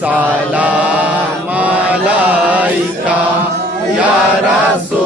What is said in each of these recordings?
সালাম আলাইকা। ইয়া রাসূল।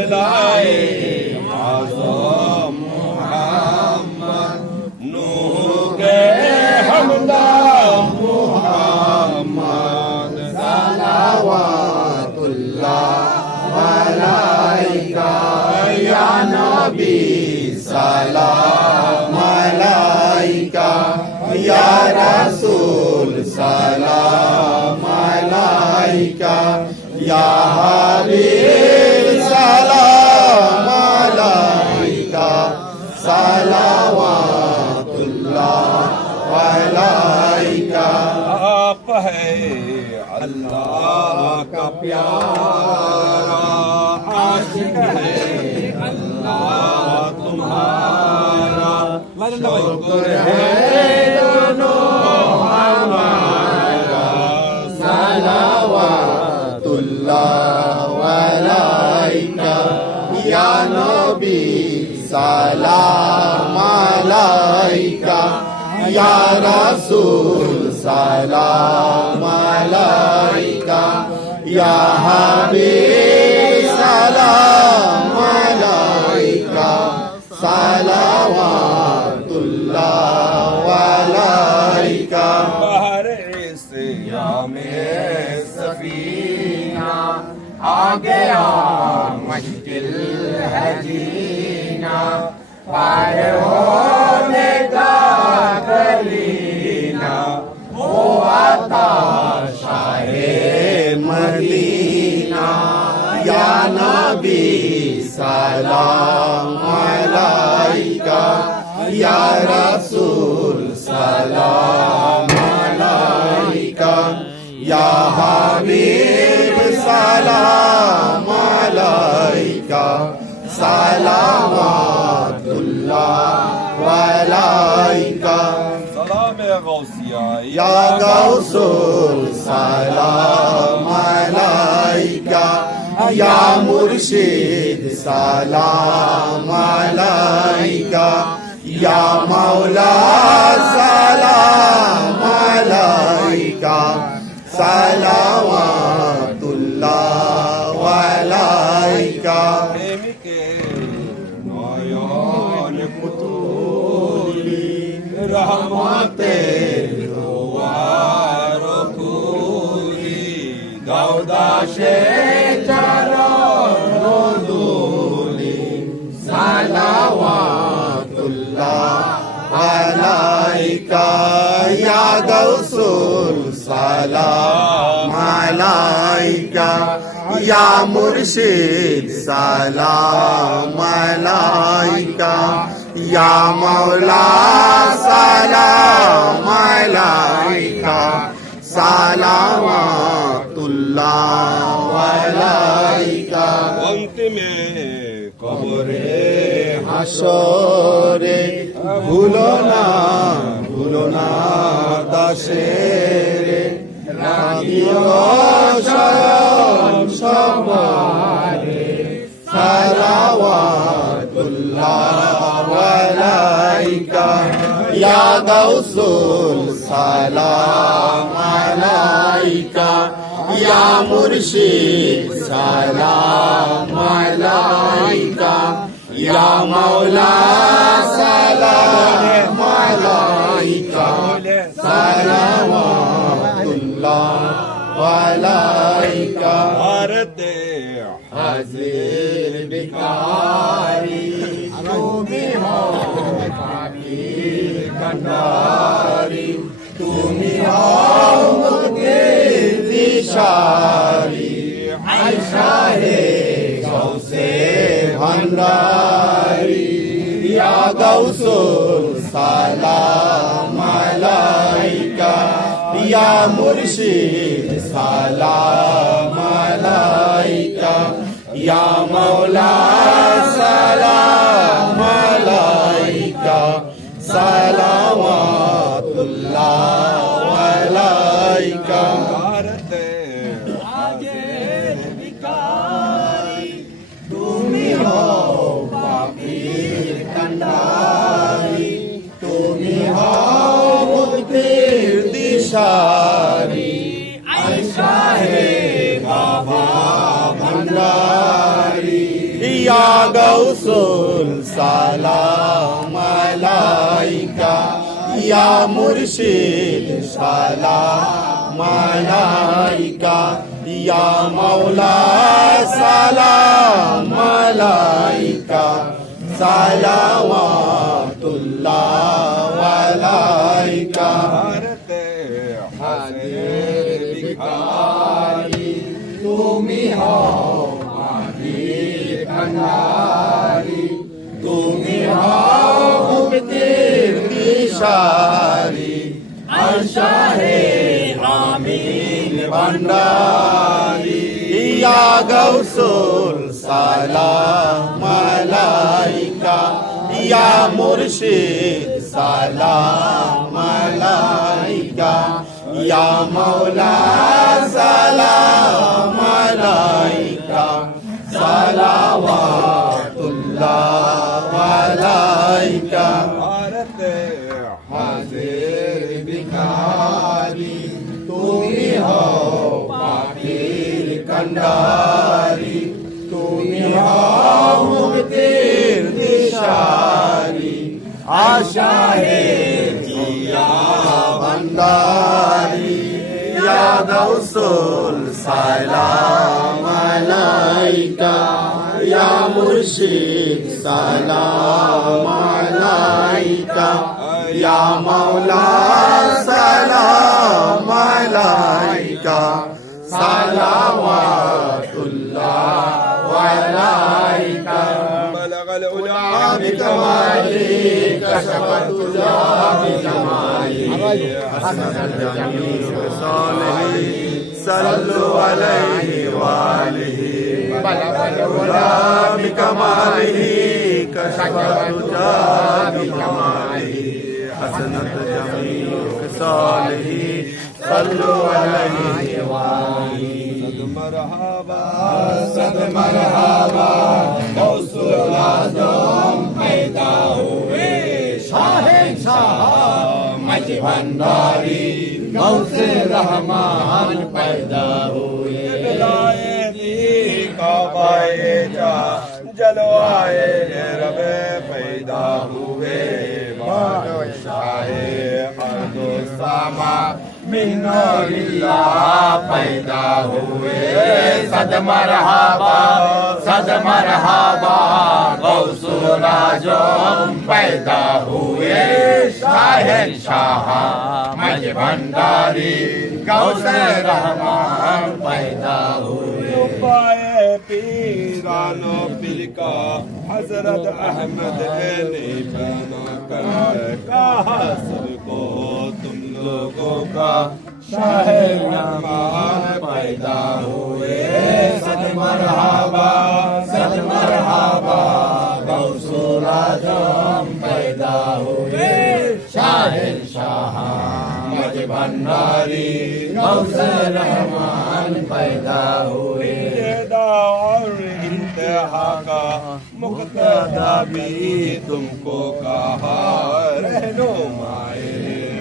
খোদায় আজম মুহাম্মদ নূরে হামদা মুহাম্মদ সালাওয়াতুল্লাহ আলাইকা ইয়া নবী সালাম আলাইকা ইয়া রাসূল है अल्लाह का प्यारा आशिक है अल्लाह तुम्हारा शुक्र है दोनों हमारा सलावतुल्लाह अलैका या नबी सलाम अलैका या रसूल salam alaika ya habib salam alaika salawatullah alaika bahar isyam safina आ गया मुश्किल है जीना पार हो ইয়া রাসূল সালাম আলাইকা। ইয়া হাবিব সালাম আলাইকা। সালামাতুল্লাহ আলাইকা। সালাম ইয়া গাউসিয়া ইয়া গাউসুল সালাম আলাইকা। ইয়া মুর্শিদ সালাম আলাইকা। या मौला सलाम अलैका सलावातुल्लाह अलैका প্রেমিকে নয়ন পুতুলি রহমতে রোয়ার ফুলি গাউদাশে গৌসুল সালাম মালাইকা ইয়া মুর্শিদ সালাম মালাইকা ইয়া মৌলা সালাম মালাইকা সালামাতুল্লাহ আলাইকা। অন্তিমে কবরে হাসরে ভুলো না ভুলো না। দাসেরে রাখিও শরণ সবারে সালাওয়াতুল্লাহ আলাইকা। ইয়া গাউসুল সালাম আলাইকা। ইয়া মুর্শিদ সালাম আলাইকা। ইয়া মাওলা সালাম আলাইকা। ورحمة الله وعليك أرضي حزين بكاري تومي هو حبيب كناري تومي هو مدل شاري عيشاري شوسي ভান্ডারি ইয়া গাউসুল সালাম ইয়া মুর্শিদ সালাম আলাইকা। ইয়া মাওলা সালাম আলাইকা। সালাওয়াতুল্লাহ আলাইকা। ইয়া গৌসুল সালাম আলাইকা ইয়া মুর্শিদ সালাম আলাইকা ইয়া মাওলা সালাম আলাইকা সালাওয়াতুল্লাহ দিশারি আশাহে আমিন ভান্ডারি। ইয়া গৌসুল সালাম আলাইকা ইয়া মুর্শিদ সালাম আলাইকা ইয়া মাওলা সালাম शाहे जिया बंदारी या गौसुल सलाम अलैका या मुर्शिद सलाम अलैका या मौला सलाम अलैका सलावतुल्लाह अलैका बलग العلا بكمال كشفت تجاه بجمالي حسن الجميل بصالحي صلوا عليه وآله بلغ بكماله كشفت تجاه بجمالي حسن الجميل بصالحي صلوا عليه وآله صد مرحبا صد مرحبا भंडारी गौ से रहमान पैदा हुए। जलवाए सामा मिनोरिल्लाह पैदा हुए। सद मरहबा सद मरहबा गौसुल जो पैदा हुए। शाह मज भंडारी गौसे रहमान। پیرانو پیر کا حضرت أحمد علی بنا کر کہا سب کو تم لوگوں کا شاہ رحمان پیدا ہوئے صد مرحبا صد مرحبا غوث اعظم پیدا ہوئے شاہ شاہان مجھ بناری غوث رحمان پیدا ہوئے۔ इंतहा का? मुक्तदा भी तुमको कहा रहनुमाए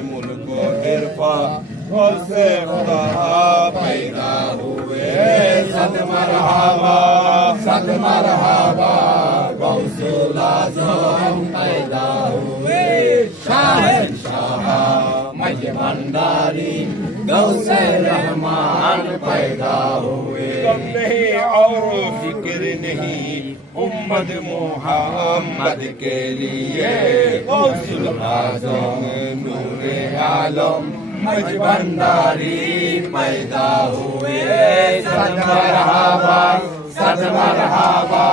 मुल्क इरफा उससे खुदा पैदा हुए। सद मरहबा सद मरहबा गौसुल आज़म पैदा हुए। शाहनशाह मज भंडारी गौसे रहमान। पैदा हुए गम नहीं और फिक्र नहीं उम्मत मोहम्मद के लिए गौसुल आजम नूरे आलम मज भंडारी पैदा हुए सद मरहबा सद मरहबा